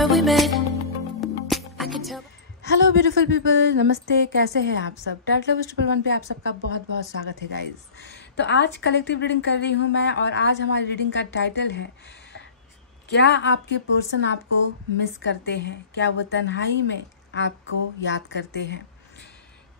Hello beautiful people, नमस्ते। कैसे हैं आप सब? टैलेंट लवर्स 111 पे आप सबका बहुत बहुत स्वागत है गाइज। तो आज कलेक्टिव रीडिंग कर रही हूँ मैं, और आज हमारी रीडिंग का टाइटल है, क्या आपके पर्सन आपको मिस करते हैं? क्या वो तन्हाई में आपको याद करते हैं?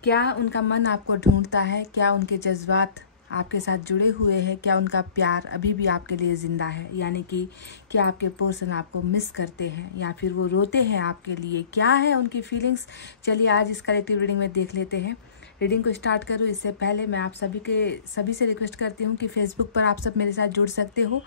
क्या उनका मन आपको ढूंढता है? क्या उनके जज्बात आपके साथ जुड़े हुए हैं? क्या उनका प्यार अभी भी आपके लिए ज़िंदा है? यानी कि क्या आपके पर्सन आपको मिस करते हैं या फिर वो रोते हैं आपके लिए? क्या है उनकी फीलिंग्स? चलिए आज इस कलेक्टिव रीडिंग में देख लेते हैं। रीडिंग को स्टार्ट करूँ इससे पहले मैं आप सभी से रिक्वेस्ट करती हूँ कि फेसबुक पर आप सब मेरे साथ जुड़ सकते हो।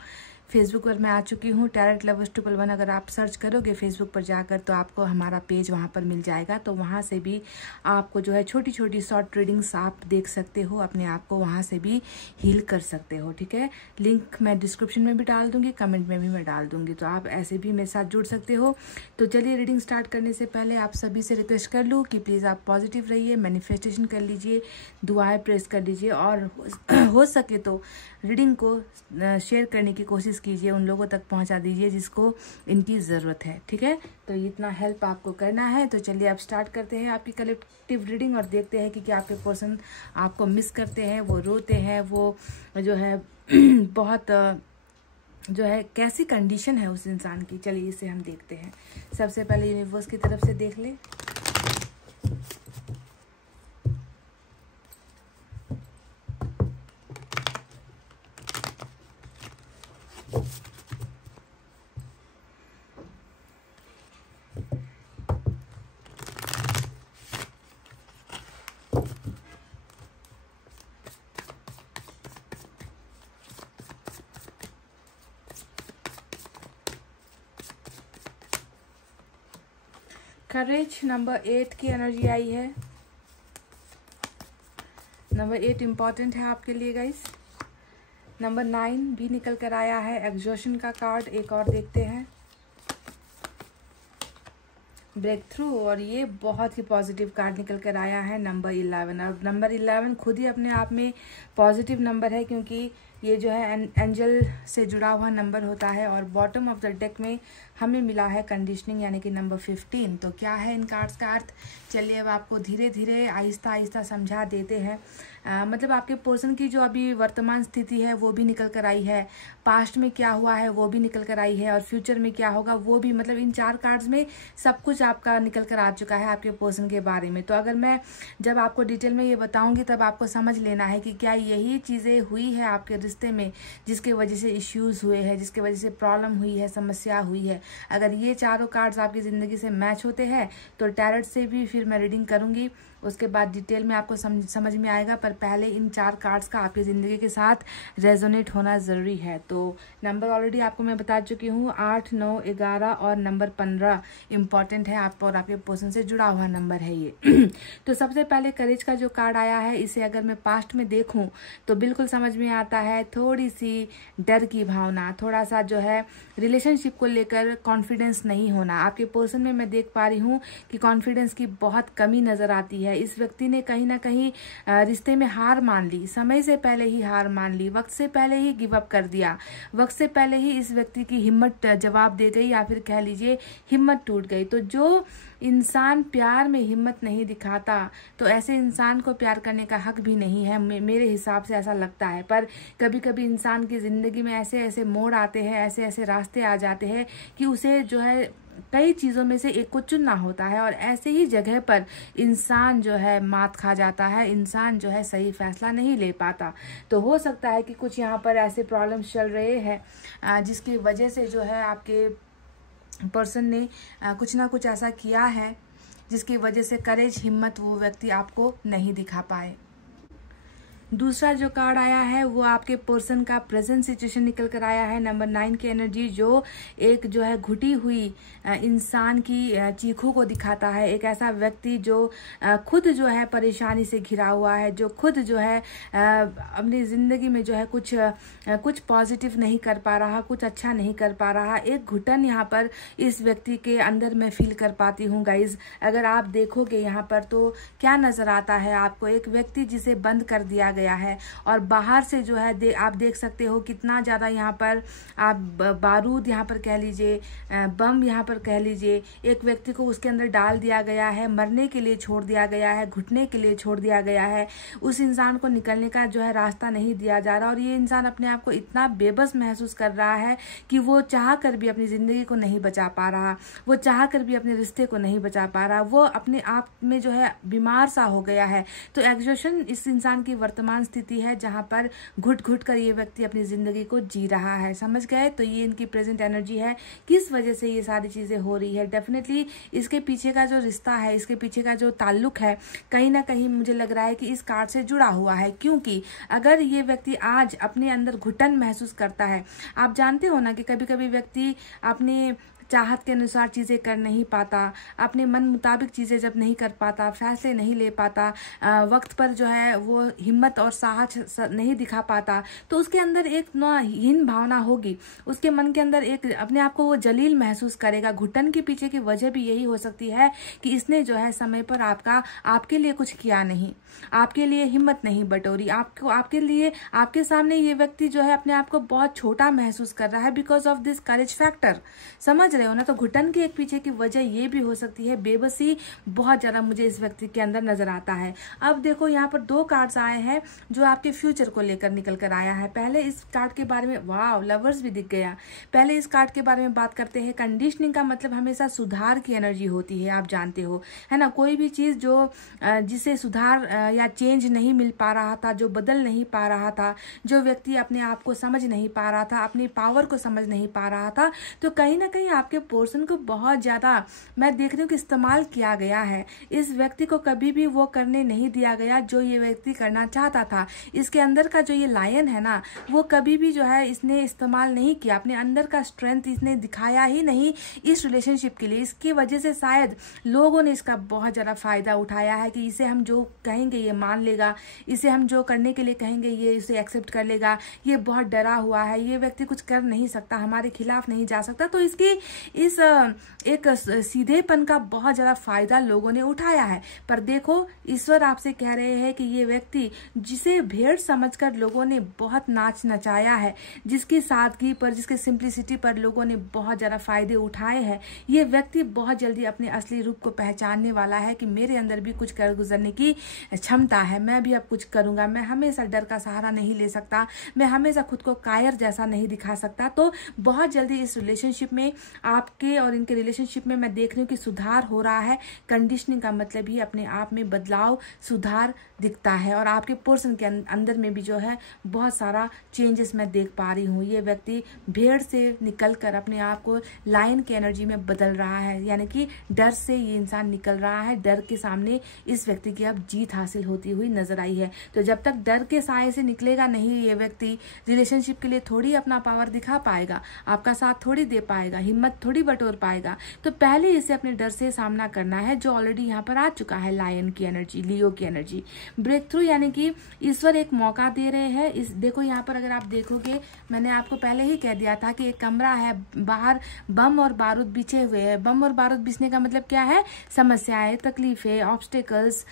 फेसबुक पर मैं आ चुकी हूँ, टैलेंट लवर्स 111। अगर आप सर्च करोगे फेसबुक पर जाकर तो आपको हमारा पेज वहाँ पर मिल जाएगा। तो वहाँ से भी आपको जो है छोटी छोटी शॉर्ट रीडिंग्स आप देख सकते हो, अपने आप को वहाँ से भी हील कर सकते हो। ठीक है, लिंक मैं डिस्क्रिप्शन में भी डाल दूंगी, कमेंट में भी मैं डाल दूंगी, तो आप ऐसे भी मेरे साथ जुड़ सकते हो। तो चलिए रीडिंग स्टार्ट करने से पहले आप सभी से रिक्वेस्ट कर लूँ कि प्लीज़ आप पॉजिटिव रहिए, मैनिफेस्टेशन कर लीजिए, दुआएं प्रेस कर लीजिए, और हो सके तो रीडिंग को शेयर करने की कोशिश कीजिए, उन लोगों तक पहुंचा दीजिए जिसको इनकी ज़रूरत है। ठीक है, तो इतना हेल्प आपको करना है। तो चलिए अब स्टार्ट करते हैं आपकी कलेक्टिव रीडिंग और देखते हैं कि क्या आपके पर्सन आपको मिस करते हैं, वो रोते हैं, वो जो है बहुत जो है कैसी कंडीशन है उस इंसान की। चलिए इसे हम देखते हैं। सबसे पहले यूनिवर्स की तरफ से देख ले। करेज नंबर 8 की एनर्जी आई है। नंबर 8 इम्पॉर्टेंट है आपके लिए गाइस। नंबर 9 भी निकल कर आया है। एग्जॉशन का कार्ड एक और देखते हैं। ब्रेक थ्रू, और ये बहुत ही पॉजिटिव कार्ड निकल कर आया है। नंबर 11। अब नंबर 11 खुद ही अपने आप में पॉजिटिव नंबर है, क्योंकि ये जो है एंजल से जुड़ा हुआ नंबर होता है। और बॉटम ऑफ द डेक में हमें मिला है कंडीशनिंग, यानी कि नंबर 15। तो क्या है इन कार्ड्स का अर्थ? चलिए अब आपको धीरे धीरे आहिस्ता आहिस्ता समझा देते हैं। मतलब आपके पर्सन की जो अभी वर्तमान स्थिति है वो भी निकल कर आई है, पास्ट में क्या हुआ है वो भी निकल कर आई है, और फ्यूचर में क्या होगा वो भी। मतलब इन 4 कार्ड्स में सब कुछ आपका निकल कर आ चुका है आपके पर्सन के बारे में। तो अगर मैं जब आपको डिटेल में ये बताऊंगी तब आपको समझ लेना है कि क्या यही चीज़ें हुई है आपके रिश्ते में जिसके वजह से इश्यूज हुए हैं, जिसके वजह से प्रॉब्लम हुई है, समस्या हुई है। अगर ये चारों कार्ड्स आपकी ज़िंदगी से मैच होते हैं तो टैरोट से भी फिर मैं रीडिंग करूंगी, उसके बाद डिटेल में आपको समझ में आएगा। पर पहले इन 4 कार्ड्स का आपकी ज़िंदगी के साथ रेजोनेट होना ज़रूरी है। तो नंबर ऑलरेडी आपको मैं बता चुकी हूँ, 8, 9, 11 और नंबर 15 इम्पॉर्टेंट है आपको, और आपके पर्सन से जुड़ा हुआ नंबर है ये। तो सबसे पहले करेज का जो कार्ड आया है, इसे अगर मैं पास्ट में देखूँ तो बिल्कुल समझ में आता है थोड़ी सी डर की भावना, थोड़ा सा जो है रिलेशनशिप को लेकर कॉन्फिडेंस नहीं होना। आपके पर्सन में मैं देख पा रही हूँ कि कॉन्फिडेंस की बहुत कमी नज़र आती है। इस व्यक्ति ने कहीं ना कहीं रिश्ते में हार मान ली, समय से पहले ही हार मान ली, वक्त से पहले ही गिव अप कर दिया, वक्त से पहले ही इस व्यक्ति की हिम्मत जवाब दे गई, या फिर कह लीजिए हिम्मत टूट गई। तो जो इंसान प्यार में हिम्मत नहीं दिखाता तो ऐसे इंसान को प्यार करने का हक भी नहीं है, मेरे हिसाब से ऐसा लगता है। पर कभी कभी इंसान की ज़िंदगी में ऐसे ऐसे मोड़ आते हैं, ऐसे ऐसे रास्ते आ जाते हैं कि उसे जो है कई चीज़ों में से एक को चुनना होता है, और ऐसे ही जगह पर इंसान जो है मात खा जाता है, इंसान जो है सही फैसला नहीं ले पाता। तो हो सकता है कि कुछ यहाँ पर ऐसे प्रॉब्लम्स चल रहे हैं जिसकी वजह से जो है आपके पर्सन ने कुछ ना कुछ ऐसा किया है जिसकी वजह से करेज, हिम्मत वो व्यक्ति आपको नहीं दिखा पाए। दूसरा जो कार्ड आया है वो आपके पर्सन का प्रेजेंट सिचुएशन निकल कर आया है। नंबर 9 की एनर्जी, जो एक जो है घुटी हुई इंसान की चीखों को दिखाता है। एक ऐसा व्यक्ति जो खुद जो है परेशानी से घिरा हुआ है, जो खुद जो है अपनी ज़िंदगी में जो है कुछ पॉजिटिव नहीं कर पा रहा, कुछ अच्छा नहीं कर पा रहा। एक घुटन यहाँ पर इस व्यक्ति के अंदर मैं फील कर पाती हूँ गाइज। अगर आप देखोगे यहाँ पर तो क्या नज़र आता है आपको? एक व्यक्ति जिसे बंद कर दिया गया गया है। और बाहर से जो है आप देख सकते हो कितना ज़्यादा यहाँ पर आप बारूद यहाँ पर कह लीजिए, बम यहाँ पर कह लीजिए, एक व्यक्ति को उसके अंदर डाल दिया गया है, मरने के लिए छोड़ दिया गया है, घुटने के लिए छोड़ दिया गया है। उस इंसान को निकलने का जो है रास्ता नहीं दिया जा रहा और ये इंसान अपने आप को इतना बेबस महसूस कर रहा है कि वो चाह कर भी अपनी ज़िंदगी को नहीं बचा पा रहा, वो चाह कर भी अपने रिश्ते को नहीं बचा पा रहा, वो अपने आप में जो है बीमार सा हो गया है। तो एग्जॉशन इस इंसान की वर्तमान स्थिति है जहाँ पर घुट घुट कर ये व्यक्ति अपनी ज़िंदगी को जी रहा है। समझ गए? तो ये इनकी प्रेजेंट एनर्जी है, किस वजह से ये सारी चीज़ें हो रही है। डेफिनेटली इसके पीछे का जो रिश्ता है, इसके पीछे का जो ताल्लुक है, कहीं ना कहीं मुझे लग रहा है कि इस कार्ड से जुड़ा हुआ है। क्योंकि अगर ये व्यक्ति आज अपने अंदर घुटन महसूस करता है, आप जानते हो ना कि कभी कभी व्यक्ति अपने चाहत के अनुसार चीज़ें कर नहीं पाता, अपने मन मुताबिक चीज़ें जब नहीं कर पाता, फैसले नहीं ले पाता, वक्त पर जो है वो हिम्मत और साहस नहीं दिखा पाता, तो उसके अंदर एक हीन भावना होगी, उसके मन के अंदर एक अपने आप को वो जलील महसूस करेगा। घुटन के पीछे की वजह भी यही हो सकती है कि इसने जो है समय पर आपके लिए कुछ किया नहीं, आपके लिए हिम्मत नहीं बटोरी, आपके लिए आपके सामने ये व्यक्ति जो है अपने आप को बहुत छोटा महसूस कर रहा है because of this courage factor. समझ रहे हो ना? तो घुटन के एक पीछे की वजह ये भी हो सकती है, बेबसी बहुत ज्यादा मुझे इस व्यक्ति के अंदर नजर आता है। अब देखो यहाँ पर 2 कार्ड्स आए हैं जो आपके फ्यूचर को लेकर निकल कर आया है। पहले इस कार्ड के बारे में, वाह लवर्स भी दिख गया। पहले इस कार्ड के बारे में बात करते हैं। कंडीशनिंग का मतलब हमेशा सुधार की एनर्जी होती है, आप जानते हो है ना। कोई भी चीज जो जिसे सुधार या चेंज नहीं मिल पा रहा था, जो बदल नहीं पा रहा था, जो व्यक्ति अपने आप को समझ नहीं पा रहा था, अपनी पावर को समझ नहीं पा रहा था, तो कहीं ना कहीं आपके पोर्शन को बहुत ज्यादा मैं देख रही हूँ कि इस्तेमाल किया गया है। इस व्यक्ति को कभी भी वो करने नहीं दिया गया जो ये व्यक्ति करना चाहता था। इसके अंदर का जो ये लायन है ना, वो कभी भी जो है इसने इस्तेमाल नहीं किया, अपने अंदर का स्ट्रेंथ इसने दिखाया ही नहीं इस रिलेशनशिप के लिए। इसकी वजह से शायद लोगों ने इसका बहुत ज्यादा फायदा उठाया है कि इसे हम जो कहेंगे ये मान लेगा, इसे हम जो करने के लिए कहेंगे ये इसे एक्सेप्ट कर लेगा, ये बहुत डरा हुआ है, ये व्यक्ति कुछ कर नहीं सकता, हमारे खिलाफ नहीं जा सकता। तो इसकी इस एक सीधेपन का बहुत ज्यादा फायदा लोगों ने उठाया है। पर देखो ईश्वर आपसे कह रहे हैं कि ये व्यक्ति जिसे भेड़ समझकर लोगों ने बहुत नाच नचाया है, जिसकी सादगी पर, जिसके सिंप्लिसिटी पर लोगों ने बहुत ज्यादा फायदे उठाए हैं, ये व्यक्ति बहुत जल्दी अपने असली रूप को पहचानने वाला है कि मेरे अंदर भी कुछ कर गुजरने की क्षमता है, मैं भी अब कुछ करूंगा, मैं हमेशा डर का सहारा नहीं ले सकता, मैं हमेशा खुद को कायर जैसा नहीं दिखा सकता। तो बहुत जल्दी इस रिलेशनशिप में, आपके और इनके रिलेशनशिप में मैं देख रही हूँ कि सुधार हो रहा है। कंडीशनिंग का मतलब ही अपने आप में बदलाव, सुधार दिखता है और आपके पर्सन के अंदर में भी जो है बहुत सारा चेंजेस मैं देख पा रही हूँ। ये व्यक्ति भेड़ से निकलकर अपने आप को लायन की एनर्जी में बदल रहा है, यानी कि डर से ये इंसान निकल रहा है। डर के सामने इस व्यक्ति की अब जीत हासिल होती हुई नजर आई है। तो जब तक डर के साए से निकलेगा नहीं ये व्यक्ति, रिलेशनशिप के लिए थोड़ी अपना पावर दिखा पाएगा, आपका साथ थोड़ी दे पाएगा, हिम्मत थोड़ी बटोर पाएगा। तो पहले इसे अपने डर से सामना करना है जो ऑलरेडी यहाँ पर आ चुका है, लायन की एनर्जी, लियो की एनर्जी। ब्रेक थ्रू यानी कि ईश्वर एक मौका दे रहे हैं। इस देखो यहाँ पर अगर आप देखोगे, मैंने आपको पहले ही कह दिया था कि एक कमरा है, बाहर बम और बारूद बिछे हुए हैं। बम और बारूद बिछने का मतलब क्या है? समस्याएं, तकलीफें, ऑब्स्टेकल्स,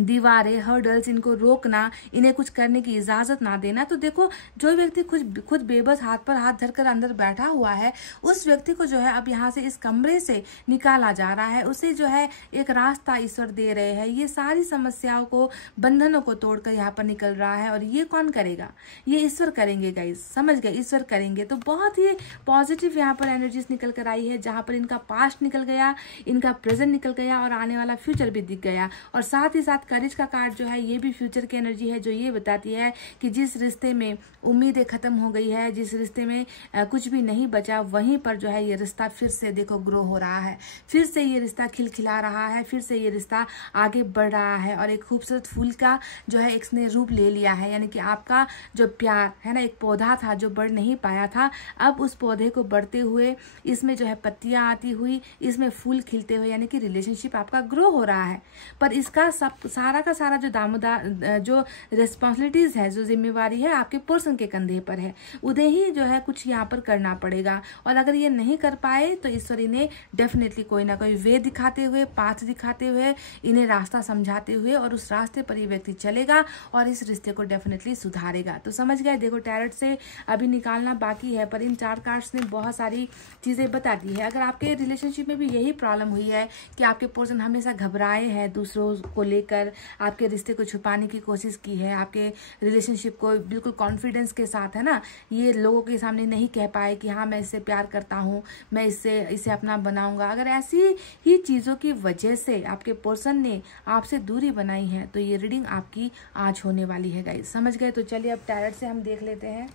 दीवारें, हर्डल्स, इनको रोकना, इन्हें कुछ करने की इजाजत ना देना। तो देखो जो व्यक्ति खुद बेबस हाथ पर हाथ धरकर अंदर बैठा हुआ है, उस व्यक्ति को जो है अब यहाँ से इस कमरे से निकाला जा रहा है। उसे जो है एक रास्ता ईश्वर दे रहे हैं। ये सारी समस्याओं को, बंधनों को तोड़कर यहाँ पर निकल रहा है। और ये कौन करेगा? ये ईश्वर करेंगे गाइस, समझ गए? ईश्वर करेंगे। तो बहुत ही पॉजिटिव यहाँ पर एनर्जीज निकल कर आई है, जहाँ पर इनका पास्ट निकल गया, इनका प्रेजेंट निकल गया और आने वाला फ्यूचर भी दिख गया। और साथ ही साथ करेज का कार्ड जो है ये भी फ्यूचर की एनर्जी है, जो ये बताती है कि जिस रिश्ते में उम्मीदें खत्म हो गई है, जिस रिश्ते में कुछ भी नहीं बचा, वहीं पर जो है ये रिश्ता फिर से देखो ग्रो हो रहा है, फिर से ये रिश्ता खिलखिला रहा है, फिर से ये रिश्ता आगे बढ़ रहा है। और एक खूबसूरत फूल का जो है इसने रूप ले लिया है, यानी कि आपका जो प्यार है ना, एक पौधा था जो बढ़ नहीं पाया था, अब उस पौधे को बढ़ते हुए, इसमें जो है पत्तियां आती हुई, इसमें फूल खिलते हुए, यानी कि रिलेशनशिप आपका ग्रो हो रहा है। पर इसका सारा का सारा जो दामोदार जो रिस्पॉन्सिबिलिटीज है, जो जिम्मेवारी है आपके पर्सन के कंधे पर है, उन्हें ही जो है कुछ यहाँ पर करना पड़ेगा। और अगर ये नहीं कर पाए तो ईश्वर इन्हें डेफिनेटली कोई ना कोई वे दिखाते हुए, पाथ दिखाते हुए, इन्हें रास्ता समझाते हुए, और उस रास्ते पर ये व्यक्ति चलेगा और इस रिश्ते को डेफिनेटली सुधारेगा। तो समझ गए। देखो टैरोट से अभी निकालना बाकी है, पर इन 4 कार्ड्स ने बहुत सारी चीजें बता दी है। अगर आपके रिलेशनशिप में भी यही प्रॉब्लम हुई है कि आपके पर्सन हमेशा घबराए हैं दूसरों को लेकर, आपके रिश्ते को छुपाने की कोशिश की है, आपके रिलेशनशिप को बिल्कुल कॉन्फिडेंस के साथ है ना, ये लोगों के सामने नहीं कह पाए कि हाँ मैं इससे प्यार करता हूँ, मैं इसे अपना बनाऊंगा। अगर ऐसी ही चीजों की वजह से आपके पर्सन ने आपसे दूरी बनाई है तो ये रीडिंग आपकी आज होने वाली है गाइस। समझ गए। तो चलिए अब टैरोट से हम देख लेते हैं।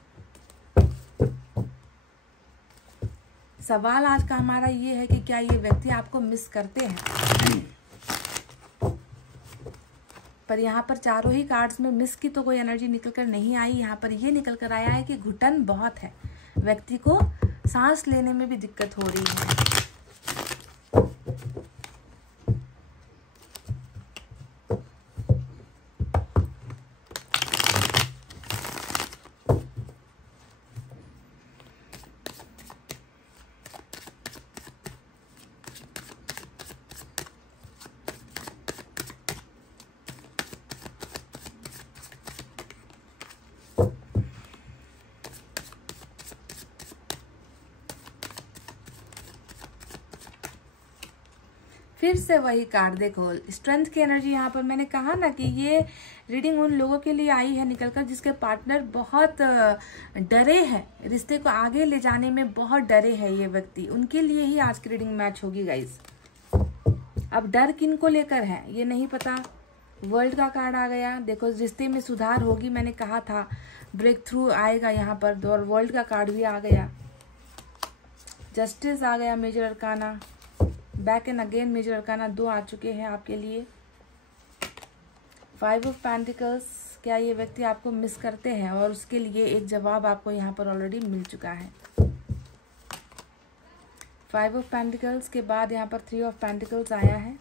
सवाल आज का हमारा ये है कि क्या ये व्यक्ति आपको मिस करते हैं। पर यहाँ पर चारों ही कार्ड्स में मिस की तो कोई एनर्जी निकल कर नहीं आई। यहाँ पर ये निकल कर आया है कि घुटन बहुत है, व्यक्ति को सांस लेने में भी दिक्कत हो रही है। फिर से वही कार्ड देखो, स्ट्रेंथ की एनर्जी। यहाँ पर मैंने कहा ना कि ये रीडिंग उन लोगों के लिए आई है निकलकर जिसके पार्टनर बहुत डरे हैं, रिश्ते को आगे ले जाने में बहुत डरे हैं ये व्यक्ति, उनके लिए ही आज की रीडिंग मैच होगी गाइस। अब डर किन को लेकर है ये नहीं पता। वर्ल्ड का कार्ड आ गया। देखो रिश्ते में सुधार होगी, मैंने कहा था ब्रेक थ्रू आएगा यहाँ पर, और वर्ल्ड का कार्ड भी आ गया। जस्टिस आ गया, major arcana, back and again major arcana 2 आ चुके हैं आपके लिए। 5 ऑफ पेंटिकल्स, क्या ये व्यक्ति आपको मिस करते हैं, और उसके लिए एक जवाब आपको यहाँ पर ऑलरेडी मिल चुका है। 5 ऑफ पेंटिकल्स के बाद यहाँ पर 3 ऑफ पेंटिकल्स आया है।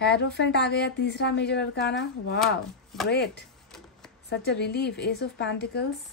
हेरोफेंट आ गया, तीसरा major arcana. Wow great, such a relief. Ace of pentacles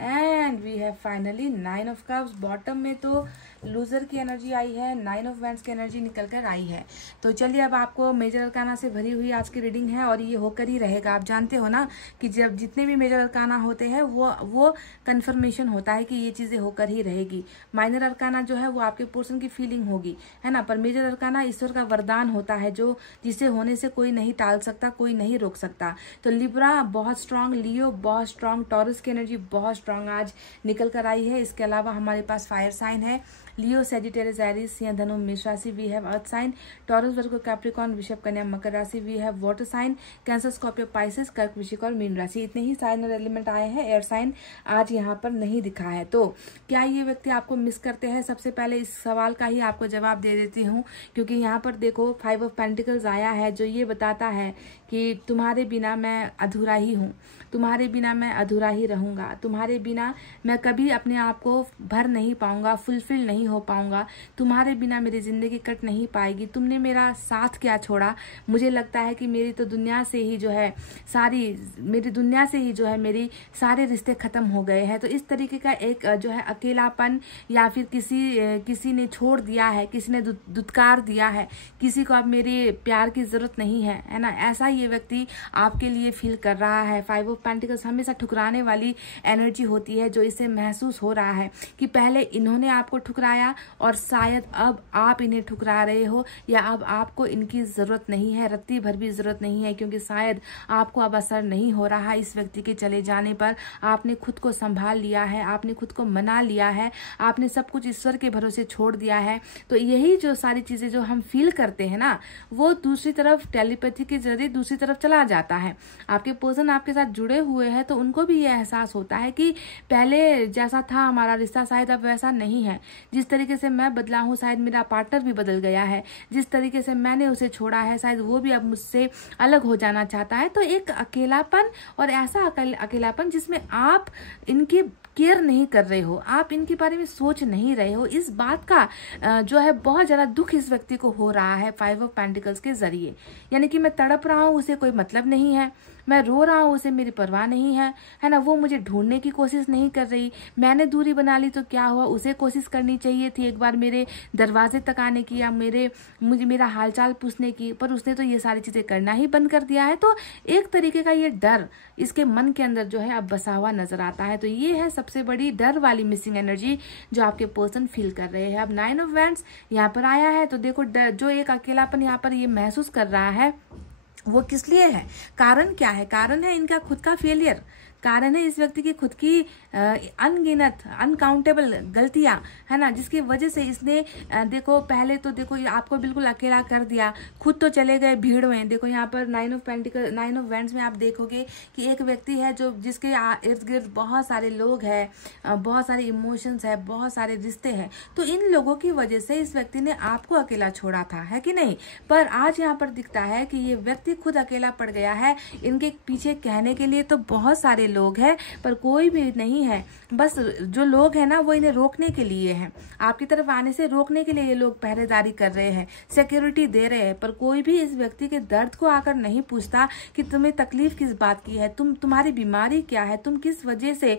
and we have finally 9 of cups. Bottom में तो लूजर की एनर्जी आई है, 9 ऑफ वैंड्स की एनर्जी निकल कर आई है। तो चलिए अब आपको मेजर अरकाना से भरी हुई आज की रीडिंग है और ये होकर ही रहेगा। आप जानते हो ना कि जब जितने भी मेजर अरकाना होते हैं वो कंफर्मेशन होता है कि ये चीजें होकर ही रहेगी। माइनर अरकाना जो है वो आपके पर्सन की फीलिंग होगी, है ना, पर मेजर अरकाना ईश्वर का वरदान होता है जो जिसे होने से कोई नहीं टाल सकता, कोई नहीं रोक सकता। तो लिब्रा बहुत स्ट्रांग, लियो बहुत स्ट्रांग, टॉरस की एनर्जी बहुत स्ट्रांग आज निकल कर आई है। इसके अलावा हमारे पास फायर साइन है, लियो, सेजिटेरियस, एरीज, सिंह, धनु, मेष राशि। We have earth sign, Taurus, Virgo, Capricorn, वृषभ, कन्या, मकर राशि। We have water sign, Cancer, Scorpio, Pisces, कर्क, वृश्चिक और मीन राशि। इतने ही साइन और एलिमेंट आए हैं, एयर साइन आज यहाँ पर नहीं दिखा है। तो क्या ये व्यक्ति आपको मिस करते हैं? सबसे पहले इस सवाल का ही आपको जवाब दे देती हूँ, क्योंकि यहाँ पर देखो 5 ऑफ पेंटिकल्स आया है जो ये बताता है कि तुम्हारे बिना मैं अधूरा ही हूँ, तुम्हारे बिना मैं अधूरा ही रहूंगा, तुम्हारे बिना मैं कभी अपने आप को भर नहीं पाऊंगा, फुलफिल नहीं हो पाऊंगा, तुम्हारे बिना मेरी जिंदगी कट नहीं पाएगी। तुमने मेरा साथ क्या छोड़ा, मुझे लगता है कि मेरी तो दुनिया से ही जो है मेरी सारे रिश्ते खत्म हो गए हैं। तो इस तरीके का एक जो है अकेलापन, या फिर किसी ने छोड़ दिया है, किसी ने दुत्कार दिया है, किसी को अब मेरे प्यार की जरूरत नहीं है ना, ऐसा ये व्यक्ति आपके लिए फील कर रहा है। 5 ऑफ पेंटिकल्स हमेशा ठुकराने वाली एनर्जी होती है, जो इसे महसूस हो रहा है कि पहले इन्होंने आपको ठुकराया और शायद अब आप इन्हें ठुकरा रहे हो, या अब आपको इनकी जरूरत नहीं है, रत्ती भर भी जरूरत नहीं है, क्योंकि शायद आपको अब असर नहीं हो रहा इस व्यक्ति के चले जाने पर। आपने खुद को संभाल लिया है, आपने खुद को मना लिया है, आपने सब कुछ ईश्वर के भरोसे छोड़ दिया है। तो यही जो सारी चीजें जो हम फील करते हैं ना, वो दूसरी तरफ टेलीपैथी के जरिए दूसरी तरफ चला जाता है। आपके पर्सन आपके साथ जुड़े हुए हैं तो उनको भी ये एहसास होता है कि पहले जैसा था हमारा रिश्ता शायद अब वैसा नहीं है, जिस तरीके से मैं बदला हूँ शायद मेरा पार्टनर भी बदल गया है, जिस तरीके से मैंने उसे छोड़ा है शायद वो भी अब मुझसे अलग हो जाना चाहता है। तो एक अकेलापन, और ऐसा अकेलापन जिसमें आप इनकी केयर नहीं कर रहे हो, आप इनके बारे में सोच नहीं रहे हो। इस बात का जो है बहुत ज्यादा दुख इस व्यक्ति को हो रहा है 5 ऑफ पेंटिकल्स के जरिए। यानी कि मैं तड़प रहा हूँ, उसे कोई मतलब नहीं है, मैं रो रहा हूँ, उसे मेरी परवाह नहीं है, है ना। वो मुझे ढूंढने की कोशिश नहीं कर रही, मैंने दूरी बना ली तो क्या हुआ, उसे कोशिश करनी चाहिए थी एक बार मेरे दरवाजे तक आने की या मुझे मेरा हालचाल पूछने की, पर उसने तो ये सारी चीजें करना ही बंद कर दिया है। तो एक तरीके का ये डर इसके मन के अंदर जो है अब बसा हुआ नजर आता है। तो ये है सबसे बड़ी डर वाली मिसिंग एनर्जी जो आपके पर्सन फील कर रहे हैं। अब 9 ऑफ वैंड्स यहाँ पर आया है, तो देखो जो एक अकेलापन यहाँ पर ये महसूस कर रहा है वो किस लिए है, कारण क्या है, कारण है इनका खुद का फेलियर, कारण है इस व्यक्ति की खुद की अनगिनत अनकाउंटेबल गलतियां, है ना, जिसकी वजह से इसने देखो पहले तो देखो आपको बिल्कुल अकेला कर दिया, खुद तो चले गए भीड़ में। देखो यहाँ पर 9 ऑफ पेंटिकल 9 ऑफ वैंड्स में आप देखोगे कि एक व्यक्ति है जो जिसके इर्द गिर्द बहुत सारे लोग हैं, बहुत सारे इमोशंस है, बहुत सारे रिश्ते हैं। तो इन लोगों की वजह से इस व्यक्ति ने आपको अकेला छोड़ा था, है कि नहीं। पर आज यहाँ पर दिखता है कि ये व्यक्ति खुद अकेला पड़ गया है। इनके पीछे कहने के लिए तो बहुत सारे लोग हैं पर कोई भी नहीं है, बस जो लोग हैं ना वो इन्हें रोकने के लिए हैं, आपकी तरफ आने से रोकने के लिए ये लोग पहरेदारी कर रहे हैं, सिक्योरिटी दे रहे हैं। पर कोई भी इस व्यक्ति के दर्द को आकर नहीं पूछता कि तुम्हें तकलीफ किस बात की है, तुम्हारी बीमारी क्या है, तुम किस वजह से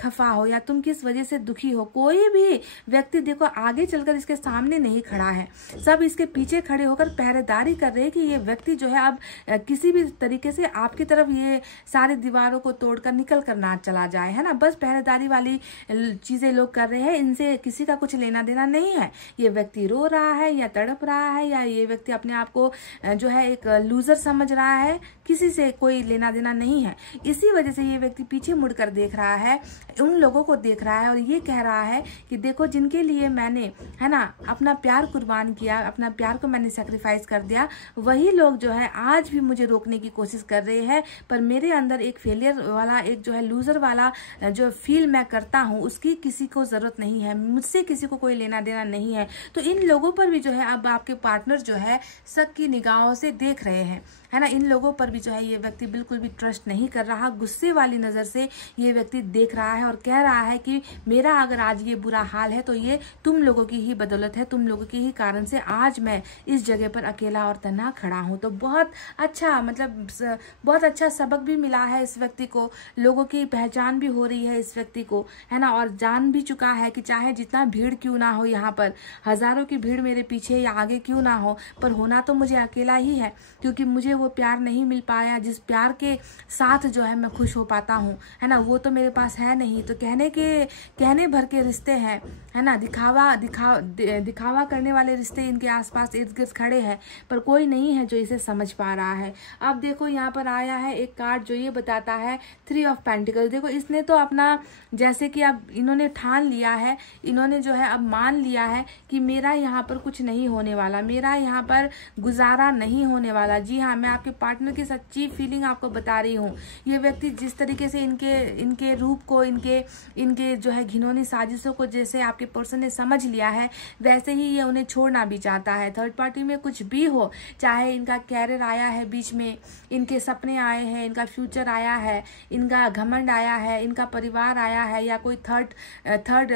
खफा हो या तुम किस वजह से दुखी हो। कोई भी व्यक्ति देखो आगे चलकर इसके सामने नहीं खड़ा है, सब इसके पीछे खड़े होकर पहरेदारी कर रहे हैं कि ये व्यक्ति जो है अब किसी भी तरीके से आपकी तरफ ये सारी दीवारों को तोड़कर निकल कर ना चला जाए, है ना। बस पहरेदारी वाली चीजें लोग कर रहे हैं, इनसे किसी का कुछ लेना देना नहीं है। ये व्यक्ति रो रहा है या तड़प रहा है या ये व्यक्ति अपने आप को जो है एक लूजर समझ रहा है, किसी से कोई लेना देना नहीं है। इसी वजह से ये व्यक्ति पीछे मुड़कर देख रहा है, उन लोगों को देख रहा है और ये कह रहा है कि देखो जिनके लिए मैंने, है ना, अपना प्यार कुर्बान किया, अपना प्यार को मैंने सेक्रीफाइस कर दिया, वही लोग जो है आज भी मुझे रोकने की कोशिश कर रहे हैं। पर मेरे अंदर एक फेलियर वाला, एक जो है लूजर वाला जो फील मैं करता हूँ उसकी किसी को जरूरत नहीं है, मुझसे किसी को कोई लेना देना नहीं है। तो इन लोगों पर भी जो है अब आपके पार्टनर जो है शक की निगाहों से देख रहे हैं, है ना। इन लोगों पर भी जो है ये व्यक्ति बिल्कुल भी ट्रस्ट नहीं कर रहा, गुस्से वाली नजर से ये व्यक्ति देख रहा है और कह रहा है कि मेरा अगर आज ये बुरा हाल है तो ये तुम लोगों की ही बदौलत है, तुम लोगों के ही कारण से आज मैं इस जगह पर अकेला और तन्हा खड़ा हूं। तो बहुत अच्छा, मतलब बहुत अच्छा सबक भी मिला है इस व्यक्ति को, लोगों की पहचान भी हो रही है इस व्यक्ति को, है ना, और जान भी चुका है कि चाहे जितना भीड़ क्यों ना हो, यहाँ पर हजारों की भीड़ मेरे पीछे या आगे क्यों ना हो, पर होना तो मुझे अकेला ही है, क्योंकि मुझे वो प्यार नहीं मिल पाया जिस प्यार के साथ जो है मैं खुश हो पाता हूँ, है ना, वो तो मेरे पास है नहीं। तो कहने भर के रिश्ते हैं, है ना, दिखावा करने वाले रिश्ते इनके आसपास इर्द गिर्द खड़े हैं, पर कोई नहीं है जो इसे समझ पा रहा है। अब देखो यहाँ पर आया है एक कार्ड जो ये बताता है 3 ऑफ पेंटिकल। देखो इसने तो अपना, जैसे कि अब इन्होंने ठान लिया है, इन्होंने जो है अब मान लिया है कि मेरा यहाँ पर कुछ नहीं होने वाला, मेरा यहाँ पर गुजारा नहीं होने वाला। जी हाँ, मैं आपके पार्टनर की सच्ची फीलिंग आपको बता रही हूँ। ये व्यक्ति जिस तरीके से इनके रूप को, इनके जो है घिनौनी साजिशों को जैसे आपके पर्सन ने समझ लिया है, वैसे ही ये उन्हें छोड़ना भी चाहता है। थर्ड पार्टी में कुछ भी हो, चाहे इनका कैरियर आया है बीच में, इनके सपने आए हैं, इनका फ्यूचर आया है, इनका घमंड आया है, इनका परिवार आया है, या कोई थर्ड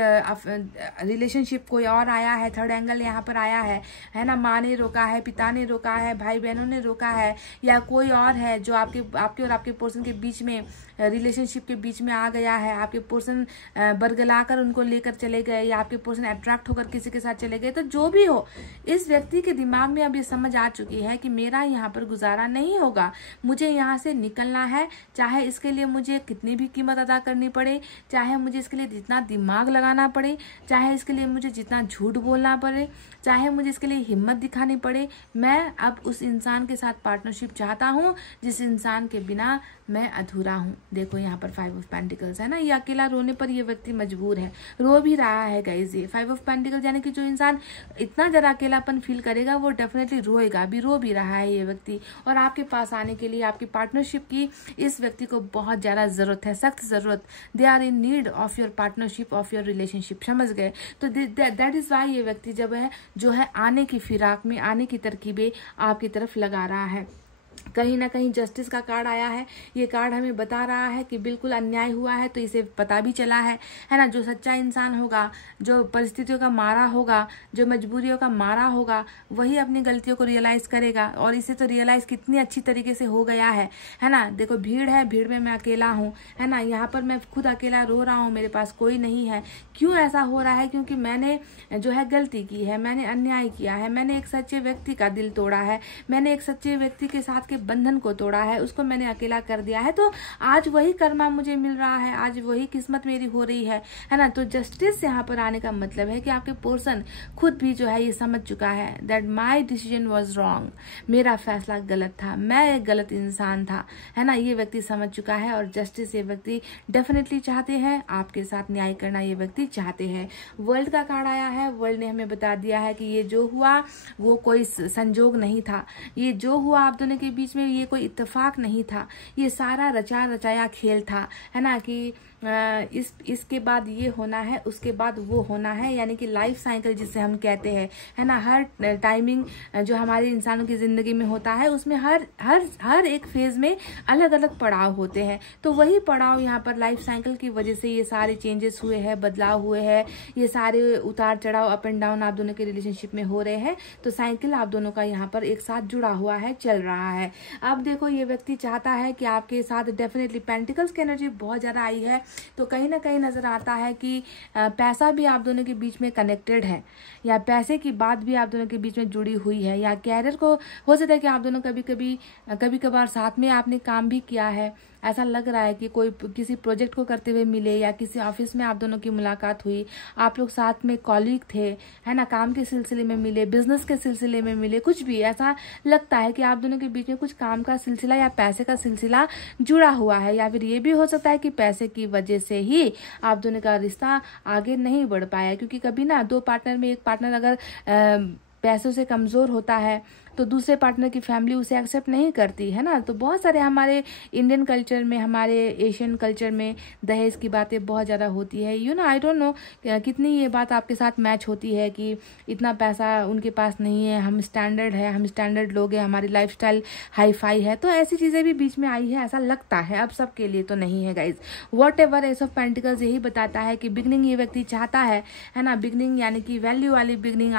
रिलेशनशिप कोई और आया है, थर्ड एंगल यहाँ पर आया है ना, माँ ने रोका है, पिता ने रोका है, भाई बहनों ने रोका है, या कोई और है जो आपके और आपके पर्सन के बीच में, रिलेशनशिप के बीच में आ गया है, आपके पर्सन बरगलाकर उनको लेकर चले गए, या आपके पर्सन अट्रैक्ट होकर किसी के साथ चले गए। तो जो भी हो, इस व्यक्ति के दिमाग में अब ये समझ आ चुकी है कि मेरा यहाँ पर गुजारा नहीं होगा, मुझे यहाँ से निकलना है, चाहे इसके लिए मुझे कितनी भी कीमत अदा करनी पड़े, चाहे मुझे इसके लिए जितना दिमाग लगाना पड़े, चाहे इसके लिए मुझे जितना झूठ बोलना पड़े, चाहे मुझे इसके लिए हिम्मत दिखानी पड़े, मैं अब उस इंसान के साथ पार्टनरशिप चाहता हूँ जिस इंसान के बिना मैं अधूरा हूँ। देखो यहाँ पर 5 ऑफ पेंटिकल्स है ना, ये अकेला रोने पर ये व्यक्ति मजबूर है, रो भी रहा है गाइस। ये 5 ऑफ पेंटिकल्स यानी कि जो इंसान इतना जरा अकेलापन फील करेगा वो डेफिनेटली रोएगा, अभी रो भी रहा है ये व्यक्ति। और आपके पास आने के लिए, आपकी पार्टनरशिप की इस व्यक्ति को बहुत ज्यादा जरूरत है, सख्त जरूरत। They are in need of your partnership, of your relationship, समझ गए। तो दैट इज वाई ये व्यक्ति जो है आने की फिराक में, आने की तरकीबें आपकी तरफ लगा रहा है। कहीं ना कहीं जस्टिस का कार्ड आया है। ये कार्ड हमें बता रहा है कि बिल्कुल अन्याय हुआ है, तो इसे पता भी चला है ना। जो सच्चा इंसान होगा, जो परिस्थितियों का मारा होगा, जो मजबूरियों का मारा होगा, वही अपनी गलतियों को रियलाइज करेगा। और इसे तो रियलाइज कितनी अच्छी तरीके से हो गया है ना। देखो भीड़ है, भीड़ में मैं अकेला हूँ, है ना। यहाँ पर मैं खुद अकेला रो रहा हूँ, मेरे पास कोई नहीं है। क्यों ऐसा हो रहा है? क्योंकि मैंने जो है गलती की है, मैंने अन्याय किया है, मैंने एक सच्चे व्यक्ति का दिल तोड़ा है, मैंने एक सच्चे व्यक्ति के साथ के बंधन को तोड़ा है, उसको मैंने अकेला कर दिया है। तो आज वही कर्मा मुझे मिल रहा है, आज वही किस्मत मेरी हो रही है ना। तो जस्टिस यहाँ पर आने का मतलब है कि आपके पर्सन खुद भी जो है ये समझ चुका है that my decision was wrong, मेरा फैसला गलत था, मैं एक गलत इंसान था, है ना। ये व्यक्ति समझ चुका है और जस्टिस ये व्यक्ति डेफिनेटली चाहते हैं, आपके साथ न्याय करना ये व्यक्ति चाहते हैं। वर्ल्ड का कार्ड आया है। वर्ल्ड ने हमें बता दिया है कि ये जो हुआ वो कोई संजोग नहीं था, ये जो हुआ आप दोनों के बीच में ये कोई इत्तेफाक नहीं था, ये सारा रचा रचाया खेल था, है ना। कि इसके बाद ये होना है, उसके बाद वो होना है, यानी कि लाइफ साइकिल जिसे हम कहते हैं, है ना। हर टाइमिंग जो हमारे इंसानों की जिंदगी में होता है उसमें हर एक फेज में अलग अलग पड़ाव होते हैं। तो वही पड़ाव यहाँ पर लाइफ साइकिल की वजह से ये सारे चेंजेस हुए हैं, बदलाव हुए हैं, ये सारे उतार चढ़ाव अप एंड डाउन आप दोनों के रिलेशनशिप में हो रहे हैं। तो साइकिल आप दोनों का यहाँ पर एक साथ जुड़ा हुआ है, चल रहा है। अब देखो ये व्यक्ति चाहता है कि आपके साथ डेफिनेटली पेंटिकल्स की एनर्जी बहुत ज्यादा आई है, तो कहीं ना कहीं नजर आता है कि पैसा भी आप दोनों के बीच में कनेक्टेड है, या पैसे की बात भी आप दोनों के बीच में जुड़ी हुई है, या कैरियर को हो सकता है कि आप दोनों कभी कभार साथ में आपने काम भी किया है। ऐसा लग रहा है कि कोई किसी प्रोजेक्ट को करते हुए मिले, या किसी ऑफिस में आप दोनों की मुलाकात हुई, आप लोग साथ में कॉलीग थे, है ना, काम के सिलसिले में मिले, बिजनेस के सिलसिले में मिले, कुछ भी ऐसा लगता है कि आप दोनों के बीच में कुछ काम का सिलसिला या पैसे का सिलसिला जुड़ा हुआ है। या फिर ये भी हो सकता है कि पैसे की वजह से ही आप दोनों का रिश्ता आगे नहीं बढ़ पाया, क्योंकि कभी ना दो पार्टनर में एक पार्टनर अगर पैसों से कमजोर होता है तो दूसरे पार्टनर की फैमिली उसे एक्सेप्ट नहीं करती, है ना। तो बहुत सारे हमारे इंडियन कल्चर में, हमारे एशियन कल्चर में दहेज की बातें बहुत ज़्यादा होती है। आई डोंट नो कितनी ये बात आपके साथ मैच होती है कि इतना पैसा उनके पास नहीं है, हम स्टैंडर्ड लोग हैं, हमारी लाइफस्टाइल हाई फाई है। तो ऐसी चीज़ें भी बीच में आई है, ऐसा लगता है। अब सबके लिए तो नहीं है guys. What ever S of pentacles यही बताता है कि बिगनिंग ये व्यक्ति चाहता है ना। बिगनिंग यानी कि वैल्यू वाली बिगनिंग,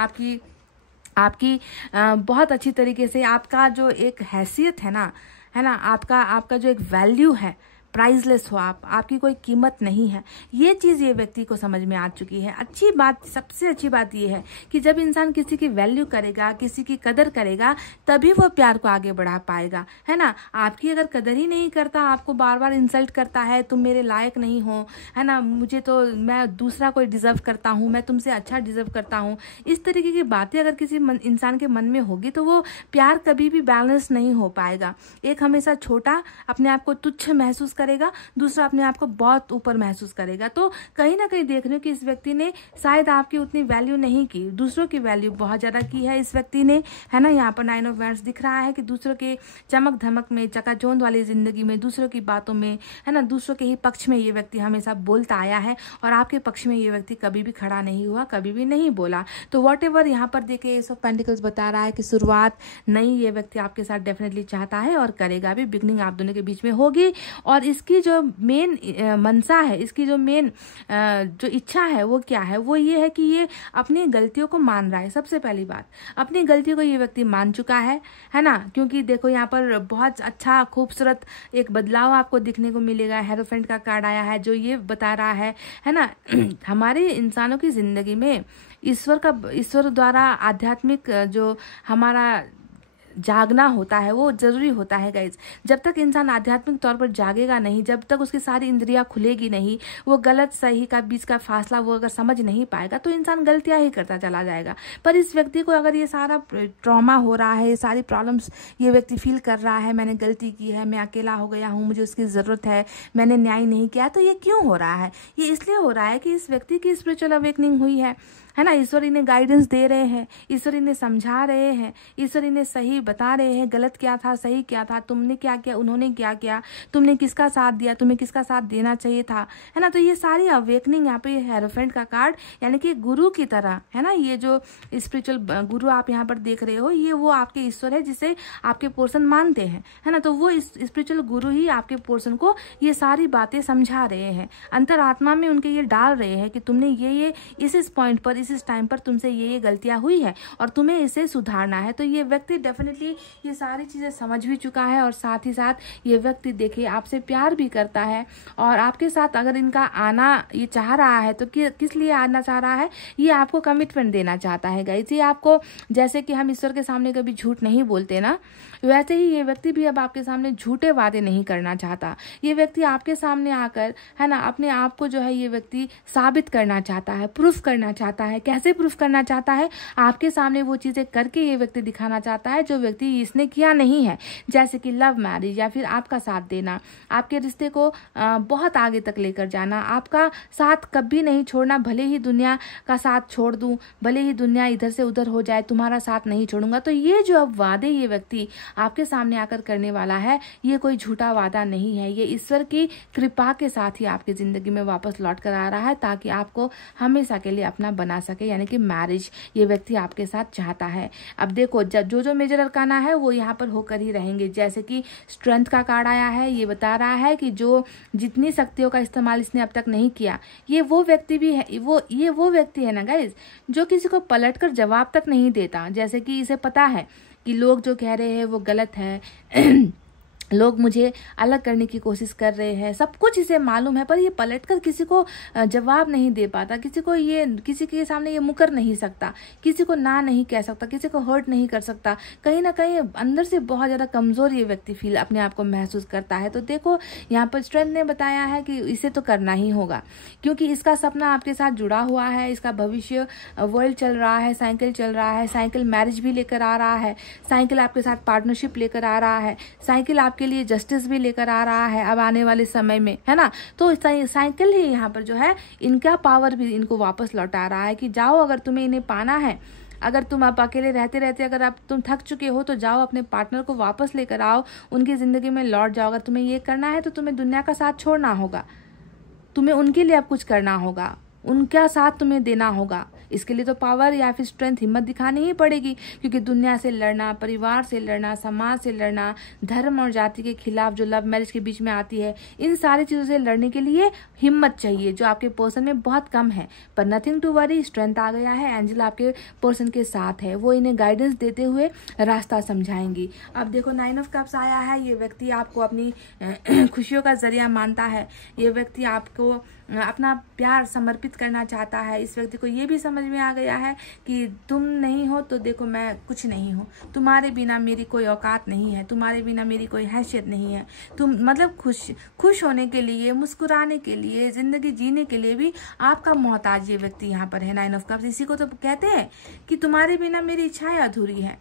आपकी बहुत अच्छी तरीके से आपका जो एक हैसियत है ना, आपका जो एक वैल्यू है, प्राइसलेस हो आपकी कोई कीमत नहीं है। ये चीज़ ये व्यक्ति को समझ में आ चुकी है। अच्छी बात, सबसे अच्छी बात ये है कि जब इंसान किसी की वैल्यू करेगा, किसी की कदर करेगा, तभी वो प्यार को आगे बढ़ा पाएगा, है ना। आपकी अगर कदर ही नहीं करता, आपको बार बार इंसल्ट करता है, तुम मेरे लायक नहीं हो, है ना, मुझे तो, मैं दूसरा कोई डिजर्व करता हूँ, मैं तुमसे अच्छा डिजर्व करता हूँ, इस तरीके की बातें अगर किसी इंसान के मन में होगी तो वो प्यार कभी भी बैलेंस नहीं हो पाएगा। एक हमेशा छोटा, अपने आप को तुच्छ महसूस करेगा, दूसरा अपने आप को बहुत ऊपर महसूस करेगा। तो कहीं ना कहीं देख रहे हो कि इस व्यक्ति ने शायद आपकी उतनी वैल्यू नहीं की, दूसरों की वैल्यू बहुत ज्यादा की है इस व्यक्ति ने, है ना। यहाँ पर 9 ऑफ वांड्स दिख रहा है कि दूसरों के चमक धमक में, चकाचौंध वाली जिंदगी में, दूसरों की बातों में, है ना, दूसरों के ही पक्ष में ये व्यक्ति हमेशा बोलता आया है, और आपके पक्ष में ये व्यक्ति कभी भी खड़ा नहीं हुआ, कभी भी नहीं बोला। तो वॉट एवर यहाँ पर देखिए एस ऑफ पेंटिकल्स बता रहा है कि शुरुआत नई ये व्यक्ति आपके साथ डेफिनेटली चाहता है और करेगा भी। बिगनिंग आप दोनों के बीच में होगी, और इसकी जो मेन मनसा है, इसकी जो मेन जो इच्छा है वो क्या है, वो ये है कि ये अपनी गलतियों को मान रहा है। सबसे पहली बात, अपनी गलतियों को ये व्यक्ति मान चुका है ना। क्योंकि देखो यहाँ पर बहुत अच्छा खूबसूरत एक बदलाव आपको दिखने को मिलेगा। हेरोफेंट का कार्ड आया है जो ये बता रहा है ना, हमारे इंसानों की जिंदगी में ईश्वर द्वारा आध्यात्मिक जो हमारा जागना होता है वो जरूरी होता है गाइज। जब तक इंसान आध्यात्मिक तौर पर जागेगा नहीं, जब तक उसकी सारी इंद्रियां खुलेगी नहीं, वो गलत सही का बीच का फासला वो अगर समझ नहीं पाएगा तो इंसान गलतियां ही करता चला जाएगा। पर इस व्यक्ति को अगर ये सारा ट्रॉमा हो रहा है, सारी प्रॉब्लम्स ये व्यक्ति फील कर रहा है, मैंने गलती की है, मैं अकेला हो गया हूँ, मुझे उसकी जरूरत है, मैंने न्याय नहीं किया, तो ये क्यों हो रहा है? ये इसलिए हो रहा है कि इस व्यक्ति की स्पिरिचुअल अवेकनिंग हुई है है ना। ईश्वर इन्हें गाइडेंस दे रहे हैं, ईश्वर इन्हें समझा रहे हैं, ईश्वर इन्हें सही बता रहे हैं, गलत क्या था सही क्या था, तुमने क्या किया उन्होंने क्या किया, तुमने किसका साथ दिया, तुम्हें किसका साथ देना चाहिए था, है ना। तो ये सारी अवेकनिंग यहाँ पे हेरोफेंट का कार्ड यानी कि गुरु की तरह, है ना। ये जो स्पिरिचुअल गुरु आप यहाँ पर देख रहे हो, ये वो आपके ईश्वर है जिसे आपके पोर्सन मानते हैं, है ना। तो वो स्पिरिचुअल गुरु ही आपके पोर्सन को ये सारी बातें समझा रहे हैं, अंतरात्मा में उनके ये डाल रहे हैं कि तुमने ये इस पॉइंट पर इस टाइम पर तुमसे ये गलतियां हुई है और तुम्हें इसे सुधारना है। तो ये व्यक्ति डेफिनेटली ये सारी चीजें समझ भी चुका है और साथ ही साथ ये व्यक्ति देखिए आपसे प्यार भी करता है और आपके साथ अगर इनका आना ये चाह रहा है तो किस लिए आना चाह रहा है, ये आपको कमिटमेंट देना चाहता है गाइस। ये आपको, जैसे कि हम ईश्वर के सामने कभी झूठ नहीं बोलते ना, वैसे ही ये व्यक्ति भी अब आपके सामने झूठे वादे नहीं करना चाहता। ये व्यक्ति आपके सामने आकर, है ना, अपने आप को जो है ये व्यक्ति साबित करना चाहता है, प्रूफ करना चाहता है। कैसे प्रूफ करना चाहता है, आपके सामने वो चीजें करके ये व्यक्ति दिखाना चाहता है जो व्यक्ति इसने किया नहीं है, जैसे कि लव मैरिज या फिर आपका साथ देना, आपके रिश्ते को बहुत आगे तक लेकर जाना, आपका साथ कभी नहीं छोड़ना, भले ही दुनिया का साथ छोड़ दूं, भले ही दुनिया इधर से उधर हो जाए, तुम्हारा साथ नहीं छोड़ूंगा। तो ये जो अब वादे ये व्यक्ति आपके सामने आकर करने वाला है, ये कोई झूठा वादा नहीं है, ये ईश्वर की कृपा के साथ ही आपकी जिंदगी में वापस लौट कर आ रहा है ताकि आपको हमेशा के लिए अपना बना सके, यानी कि मैरिज ये व्यक्ति आपके साथ चाहता है। अब देखो जो मेजर अरकाना है वो यहाँ पर होकर ही रहेंगे। जैसे कि स्ट्रेंथ का कार्ड आया है, ये बता रहा है कि जो जितनी शक्तियों का इस्तेमाल इसने अब तक नहीं किया, ये वो व्यक्ति भी है, वो व्यक्ति है ना गाइज, जो किसी को पलटकर जवाब तक नहीं देता। जैसे कि इसे पता है कि लोग जो कह रहे हैं वो गलत है लोग मुझे अलग करने की कोशिश कर रहे हैं, सब कुछ इसे मालूम है, पर ये पलटकर किसी को जवाब नहीं दे पाता, किसी के सामने ये मुकर नहीं सकता, किसी को ना नहीं कह सकता, किसी को हर्ट नहीं कर सकता। कहीं ना कहीं अंदर से बहुत ज्यादा कमजोर ये व्यक्ति फील अपने आप को महसूस करता है। तो देखो यहाँ पर स्ट्रेंथ ने बताया है कि इसे तो करना ही होगा, क्योंकि इसका सपना आपके साथ जुड़ा हुआ है, इसका भविष्य वर्ल्ड चल रहा है, साइकिल चल रहा है, साइकिल मैरिज भी लेकर आ रहा है, साइकिल आपके साथ पार्टनरशिप लेकर आ रहा है, साइकिल आपके लिए जस्टिस भी लेकर आ रहा है अब आने वाले समय में, है ना। तो साइकिल ही यहाँ पर जो है इनका पावर भी इनको वापस लौटा रहा है कि जाओ, अगर तुम्हें इन्हें पाना है, अगर तुम आप अकेले रहते रहते अगर आप तुम थक चुके हो तो जाओ अपने पार्टनर को वापस लेकर आओ, उनकी जिंदगी में लौट जाओ। अगर तुम्हें ये करना है तो तुम्हें दुनिया का साथ छोड़ना होगा, तुम्हें उनके लिए अब कुछ करना होगा, उनका साथ तुम्हें देना होगा। इसके लिए तो पावर या फिर स्ट्रेंथ, हिम्मत दिखानी ही पड़ेगी, क्योंकि दुनिया से लड़ना, परिवार से लड़ना, समाज से लड़ना, धर्म और जाति के खिलाफ जो लव मैरिज के बीच में आती है, इन सारी चीजों से लड़ने के लिए हिम्मत चाहिए, जो आपके पर्सन में बहुत कम है। पर नथिंग टू वरी, स्ट्रेंथ आ गया है, एंजल आपके पर्सन के साथ है, वो इन्हें गाइडेंस देते हुए रास्ता समझाएंगी। अब देखो 9 ऑफ कप्स आया है, ये व्यक्ति आपको अपनी खुशियों का जरिया मानता है, ये व्यक्ति आपको अपना प्यार समर्पित करना चाहता है। इस व्यक्ति को ये भी समझ में आ गया है कि तुम नहीं हो तो देखो मैं कुछ नहीं हूँ, तुम्हारे बिना मेरी कोई औकात नहीं है, तुम्हारे बिना मेरी कोई हैसियत नहीं है। तुम मतलब खुश होने के लिए, मुस्कुराने के लिए, जिंदगी जीने के लिए भी आपका मोहताज ये व्यक्ति यहाँ पर है 9 ऑफ कप्स। इसी को तो कहते हैं कि तुम्हारे बिना मेरी इच्छाएं अधूरी है,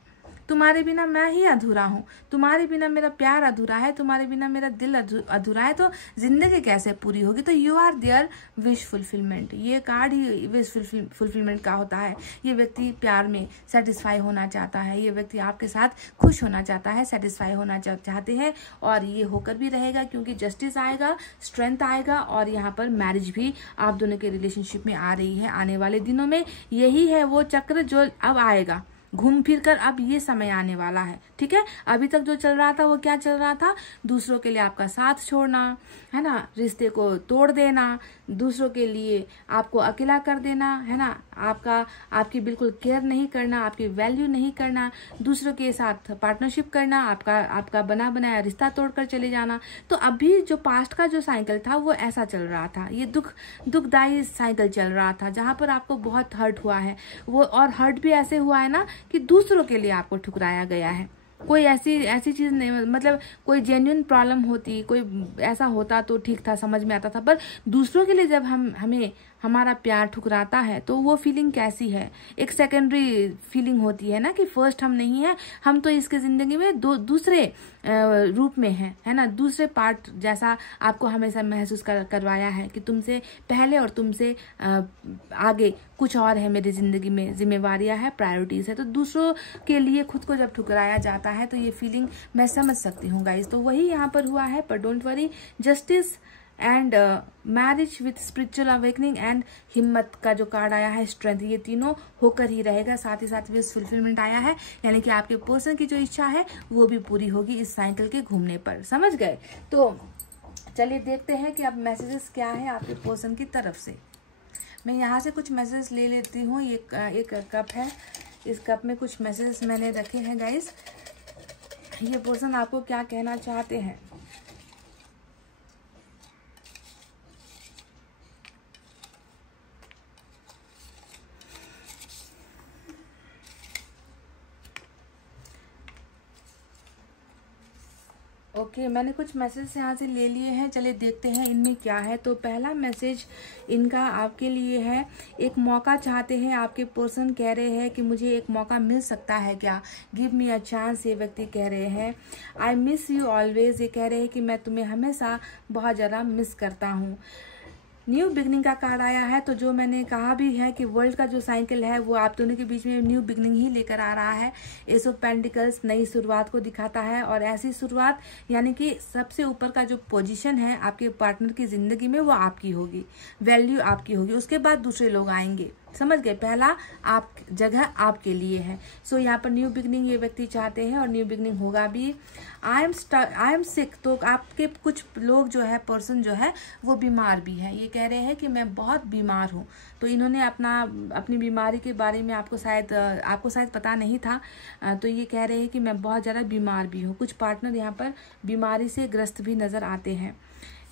तुम्हारे बिना मैं ही अधूरा हूँ, तुम्हारे बिना मेरा प्यार अधूरा है, तुम्हारे बिना मेरा दिल अधूरा है, तो जिंदगी कैसे पूरी होगी। तो you are their wish fulfilment, ये कार्ड ही विश फुलफिलमेंट का होता है। ये व्यक्ति प्यार में सेटिस्फाई होना चाहता है, ये व्यक्ति आपके साथ खुश होना चाहता है, सेटिस्फाई होना चाहते हैं, और ये होकर भी रहेगा, क्योंकि जस्टिस आएगा, स्ट्रेंथ आएगा, और यहाँ पर मैरिज भी आप दोनों के रिलेशनशिप में आ रही है आने वाले दिनों में। यही है वो चक्र जो अब आएगा घूम फिर कर, अब ये समय आने वाला है। ठीक है, अभी तक जो चल रहा था वो क्या चल रहा था, दूसरों के लिए आपका साथ छोड़ना, है ना, रिश्ते को तोड़ देना, दूसरों के लिए आपको अकेला कर देना, है ना, आपकी बिल्कुल केयर नहीं करना, आपकी वैल्यू नहीं करना, दूसरों के साथ पार्टनरशिप करना, आपका बना बनाया रिश्ता तोड़कर चले जाना। तो अभी जो पास्ट का जो साइकिल था वो ऐसा चल रहा था, ये दुखदायी साइकिल चल रहा था, जहां पर आपको बहुत हर्ट हुआ है वो, और हर्ट भी ऐसे हुआ है ना कि दूसरों के लिए आपको ठुकराया गया है। कोई ऐसी चीज नहीं, मतलब कोई जेन्युइन प्रॉब्लम होती, कोई ऐसा होता तो ठीक था, समझ में आता था, पर दूसरों के लिए जब हमारा प्यार ठुकराता है तो वो फीलिंग कैसी है, एक सेकेंडरी फीलिंग होती है ना कि फर्स्ट हम नहीं है, हम तो इसके ज़िंदगी में दूसरे रूप में है ना, दूसरे पार्ट जैसा आपको हमेशा महसूस करवाया है कि तुमसे पहले और तुमसे आगे कुछ और है मेरी ज़िंदगी में, जिम्मेवारियां है, प्रायोरिटीज़ है। तो दूसरों के लिए खुद को जब ठुकराया जाता है तो ये फीलिंग मैं समझ सकती हूँ गाइज। तो वही यहाँ पर हुआ है, पर don't worry, justice and marriage with spiritual awakening and हिम्मत का जो कार्ड आया है, स्ट्रेंथ, ये तीनों होकर ही रहेगा। साथ ही साथ विश फुलफिलमेंट आया है, यानी कि आपके पर्सन की जो इच्छा है वो भी पूरी होगी इस साइकिल के घूमने पर। समझ गए? तो चलिए देखते हैं कि अब मैसेजेस क्या है आपके पर्सन की तरफ से। मैं यहाँ से कुछ मैसेजेस ले लेती हूँ। ये एक कप है, इस कप में कुछ मैसेजेस मैंने रखे हैं गाइस। ये पर्सन आपको क्या कहना चाहते हैं? ओके, मैंने कुछ मैसेज यहाँ से ले लिए हैं, चलिए देखते हैं इनमें क्या है। तो पहला मैसेज इनका आपके लिए है, एक मौका चाहते हैं आपके पर्सन, कह रहे हैं कि मुझे एक मौका मिल सकता है क्या, गिव मी अ चांस, ये व्यक्ति कह रहे हैं। आई मिस यू ऑलवेज, ये कह रहे हैं कि मैं तुम्हें हमेशा बहुत ज़्यादा मिस करता हूँ। न्यू बिगनिंग का कार्ड आया है, तो जो मैंने कहा भी है कि वर्ल्ड का जो साइकिल है वो आप दोनों के बीच में न्यू बिगनिंग ही लेकर आ रहा है। एस ऑफ पेंटिकल्स नई शुरुआत को दिखाता है, और ऐसी शुरुआत यानी कि सबसे ऊपर का जो पोजीशन है आपके पार्टनर की जिंदगी में वो आपकी होगी, वैल्यू आपकी होगी, उसके बाद दूसरे लोग आएंगे। समझ गए? पहला आप जगह आपके लिए है। सो यहाँ पर न्यू बिगनिंग ये व्यक्ति चाहते हैं और न्यू बिगनिंग होगा भी। आई एम सिक, तो आपके कुछ लोग जो है, पर्सन जो है वो बीमार भी है। ये कह रहे हैं कि मैं बहुत बीमार हूँ। तो इन्होंने अपनी बीमारी के बारे में आपको शायद पता नहीं था। तो ये कह रहे हैं कि मैं बहुत ज़्यादा बीमार भी हूँ। कुछ पार्टनर यहाँ पर बीमारी से ग्रस्त भी नज़र आते हैं।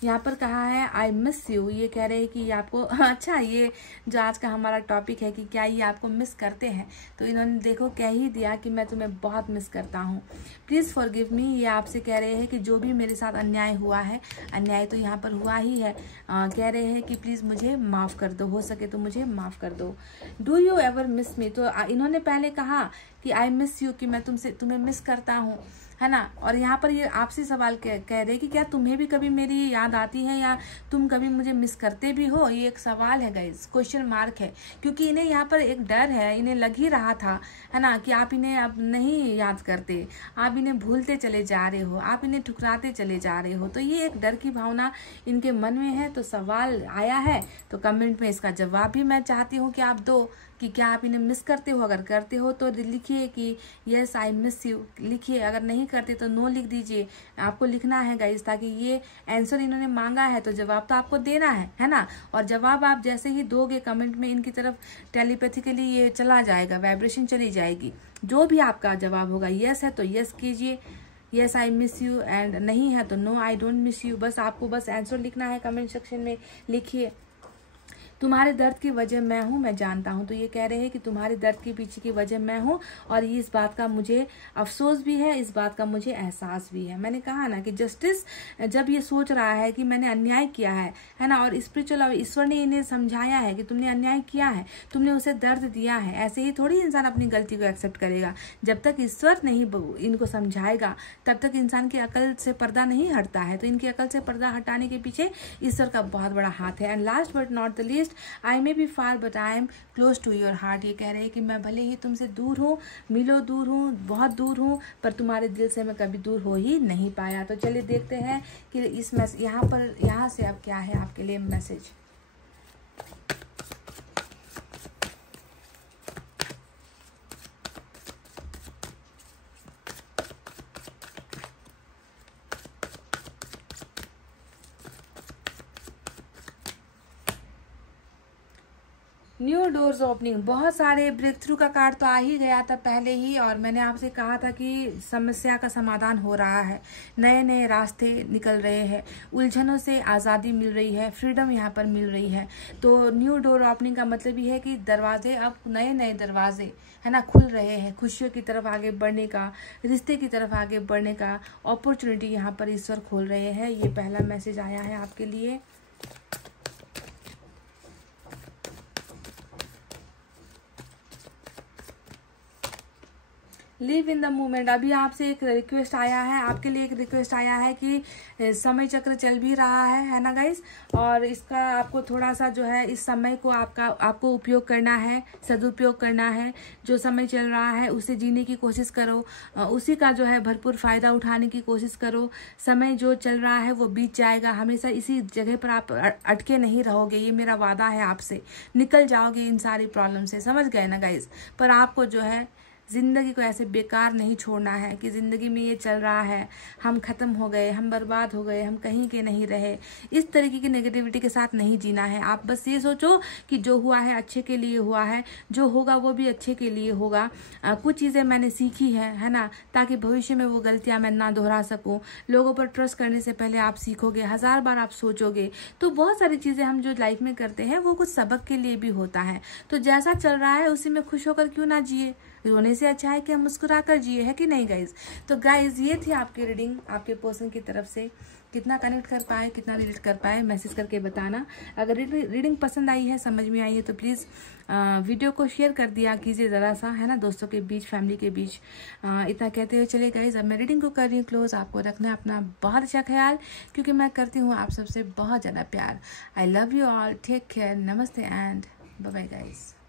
यहाँ पर कहा है आई मिस यू, ये कह रहे हैं कि आपको अच्छा, ये जो आज का हमारा टॉपिक है कि क्या ये आपको मिस करते हैं, तो इन्होंने देखो कह ही दिया कि मैं तुम्हें बहुत मिस करता हूँ। प्लीज़ फॉरगिव मी, ये आपसे कह रहे हैं कि जो भी मेरे साथ अन्याय हुआ है, अन्याय तो यहाँ पर हुआ ही है, कह रहे हैं कि प्लीज़ मुझे माफ़ कर दो, हो सके तो मुझे माफ़ कर दो। डू यू एवर मिस मी, तो इन्होंने पहले कहा कि आई मिस यू, कि मैं तुम्हें मिस करता हूँ, है ना। और यहाँ पर ये आपसे सवाल कह रहे कि क्या तुम्हें भी कभी मेरी याद आती है, या तुम कभी मुझे मिस करते भी हो। ये एक सवाल है गाइस, क्वेश्चन मार्क है, क्योंकि इन्हें यहाँ पर एक डर है, इन्हें लग ही रहा था, है ना, कि आप इन्हें अब नहीं याद करते, आप इन्हें भूलते चले जा रहे हो, आप इन्हें ठुकराते चले जा रहे हो। तो ये एक डर की भावना इनके मन में है। तो सवाल आया है, तो कमेंट में इसका जवाब भी मैं चाहती हूँ कि आप दो, कि क्या आप इन्हें मिस करते हो। अगर करते हो तो लिखिए कि यस आई मिस यू लिखिए, अगर नहीं करते तो नो लिख दीजिए। आपको लिखना है गाइस, ताकि ये आंसर इन्होंने मांगा है तो जवाब तो आपको देना है ना। और जवाब आप जैसे ही दोगे कमेंट में, इनकी तरफ टेलीपैथिकली ये चला जाएगा, वाइब्रेशन चली जाएगी। जो भी आपका जवाब होगा, यस है तो यस कीजिए, yes I miss you, and नहीं है तो no I don't miss you. बस आपको बस आंसर लिखना है, कमेंट सेक्शन में लिखिए तुम्हारे दर्द की वजह मैं हूँ, मैं जानता हूँ। तो ये कह रहे हैं कि तुम्हारे दर्द के पीछे की वजह मैं हूँ, और ये इस बात का मुझे अफसोस भी है, इस बात का मुझे एहसास भी है। मैंने कहा ना कि जस्टिस जब ये सोच रहा है कि मैंने अन्याय किया है ना, और स्पिरिचुअल और ईश्वर ने इन्हें समझाया है कि तुमने अन्याय किया है, तुमने उसे दर्द दिया है। ऐसे ही थोड़ी इंसान अपनी गलती को एक्सेप्ट करेगा। जब तक ईश्वर नहीं इनको समझाएगा तब तक इंसान की अकल से पर्दा नहीं हटता है। तो इनकी अकल से पर्दा हटाने के पीछे ईश्वर का बहुत बड़ा हाथ है। And last but not the least, I may be far but I am close to your heart. ये कह रहे हैं कि मैं भले ही तुमसे दूर हूँ, मिलो दूर हूँ, बहुत दूर हूँ, पर तुम्हारे दिल से मैं कभी दूर हो ही नहीं पाया। तो चलिए देखते हैं कि इस यहाँ से अब क्या है आपके लिए मैसेज। न्यू डोर्स ओपनिंग, बहुत सारे ब्रेक थ्रू का कार्ड तो आ ही गया था पहले ही, और मैंने आपसे कहा था कि समस्या का समाधान हो रहा है, नए नए रास्ते निकल रहे हैं, उलझनों से आज़ादी मिल रही है, फ्रीडम यहाँ पर मिल रही है। तो न्यू डोर ओपनिंग का मतलब ये है कि दरवाजे, अब नए नए दरवाजे है ना खुल रहे हैं, खुशियों की तरफ आगे बढ़ने का, रिश्ते की तरफ आगे बढ़ने का अपॉर्चुनिटी यहाँ पर ईश्वर खोल रहे हैं। ये पहला मैसेज आया है आपके लिए। Live in the moment. अभी आपसे एक रिक्वेस्ट आया है, आपके लिए एक रिक्वेस्ट आया है कि समय चक्र चल भी रहा है ना गाइस, और इसका आपको थोड़ा सा जो है इस समय को आपको उपयोग करना है, सदुपयोग करना है। जो समय चल रहा है उसे जीने की कोशिश करो, उसी का जो है भरपूर फायदा उठाने की कोशिश करो। समय जो चल रहा है वो बीत जाएगा, हमेशा इसी जगह पर आप अटके नहीं रहोगे, ये मेरा वादा है आपसे। निकल जाओगे इन सारी प्रॉब्लम से, समझ गए ना गाइस। पर आपको जो है जिंदगी को ऐसे बेकार नहीं छोड़ना है कि जिंदगी में ये चल रहा है, हम खत्म हो गए, हम बर्बाद हो गए, हम कहीं के नहीं रहे। इस तरीके की नेगेटिविटी के साथ नहीं जीना है। आप बस ये सोचो कि जो हुआ है अच्छे के लिए हुआ है, जो होगा वो भी अच्छे के लिए होगा। कुछ चीजें मैंने सीखी है ना, ताकि भविष्य में वो गलतियां मैं ना दोहरा सकूं। लोगों पर ट्रस्ट करने से पहले आप सीखोगे, 1000 बार आप सोचोगे। तो बहुत सारी चीजें हम जो लाइफ में करते हैं वो कुछ सबक के लिए भी होता है। तो जैसा चल रहा है उसी में खुश होकर क्यों ना जिए। रोने से अच्छा है कि हम मुस्कुरा कर जिए, है कि नहीं गाइज। तो गाइज ये थी आपकी रीडिंग, आपके पर्सन की तरफ से। कितना कनेक्ट कर पाए, कितना रिलेट कर पाए, मैसेज करके बताना। अगर रीडिंग पसंद आई है, समझ में आई है, तो प्लीज़ वीडियो को शेयर कर दिया कीजिए ज़रा सा, है ना, दोस्तों के बीच, फैमिली के बीच। इतना कहते हुए चले गाइज, अब मैं रीडिंग को कर रही हूँ क्लोज। आपको रखना है अपना बहुत अच्छा ख्याल, क्योंकि मैं करती हूँ आप सबसे बहुत ज़्यादा प्यार। I love you all, take care, नमस्ते एंड बाय बाय गाइज।